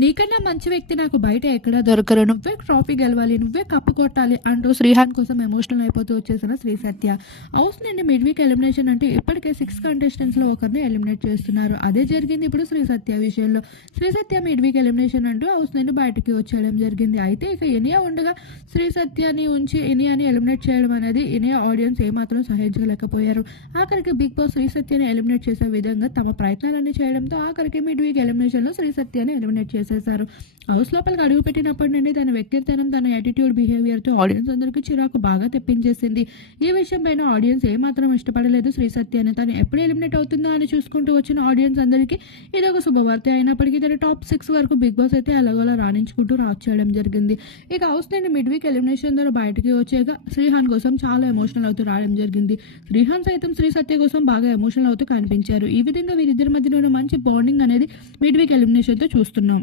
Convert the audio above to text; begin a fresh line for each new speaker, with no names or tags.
నీకన్నా మంచి వ్యక్తి నాకు బయట ఎక్కడ దొరకరు. నువ్వే ట్రాఫీ గెలవాలి నువ్వే కప్పు కొట్టాలి అంటూ శ్రీహాన్ కోసం ఎమోషనల్ అయిపోతూ వచ్చేసిన శ్రీ సత్య. హౌస్ నుండి మిడ్ వీక్ ఎలిమినేషన్ అంటే ఇప్పటికే సిక్స్ కంటెస్టెంట్స్లో ఒకరిని ఎలిమినేట్ చేస్తున్నారు. అదే జరిగింది ఇప్పుడు శ్రీ సత్య విషయంలో. Sri Satya mid week elimination అంటూ హౌస్ నుండి బయటకి వచ్చేయడం జరిగింది. అయితే ఇక ఇనియా ఉండగా శ్రీ సత్యాని ఉంచి ఇనియాని ఎలిమినేట్ చేయడం అనేది ఇనియా ఆడియన్స్ ఏమాత్రం సహించలేకపోయారు. ఆఖరికి బిగ్ బాస్ శ్రీ సత్యని ఎలిమినేట్ చేసే విధంగా తమ ప్రయత్నాలన్నీ చేయడంతో ఆఖరికి మిడ్ వీక్ ఎలిమినేషన్లో శ్రీ సత్యాన్ని ఎలిమినేట్ చేసేశారు. హౌస్ లోపలికి అడుగు పెట్టినప్పటి నుండి తన వ్యక్తిత్వం తన యాటిట్యూడ్ బిహేవియర్తో ఆడియన్స్ అందరికీ చిరాకు బాగా తెప్పించేసింది. ఈ విషయం పైన ఆడియన్స్ ఏమాత్రం ఇష్టపడలేదు శ్రీ సత్యాన్ని తను ఎప్పుడు ఎలిమినేట్ అవుతుందో అని చూసుకుంటూ వచ్చిన ఆడియన్స్ అందరికీ ఇది ఒక శుభవార్త అయినప్పటికీ తన టాప్ సిక్స్ వరకు బిగ్ బాస్ అయితే అలాగోలా రాణించుకుంటూ రాచేయడం జరిగింది. ఇక హౌస్ నేను మిడ్ వీక్ ఎలిమినేషన్ ద్వారా బయటకి వచ్చాక శ్రీహాన్ కోసం చాలా ఎమోషనల్ అవుతూ రావడం జరిగింది. శ్రీహాన్ సైతం శ్రీ సత్య కోసం బాగా ఎమోషనల్ అవుతూ కనిపించారు. ఈ విధంగా వీరిద్దరి మధ్యలో ఉన్న మంచి బాండింగ్ అనేది మిడ్ వీక్ ఎలిమినేషన్తో చూస్తున్నాం.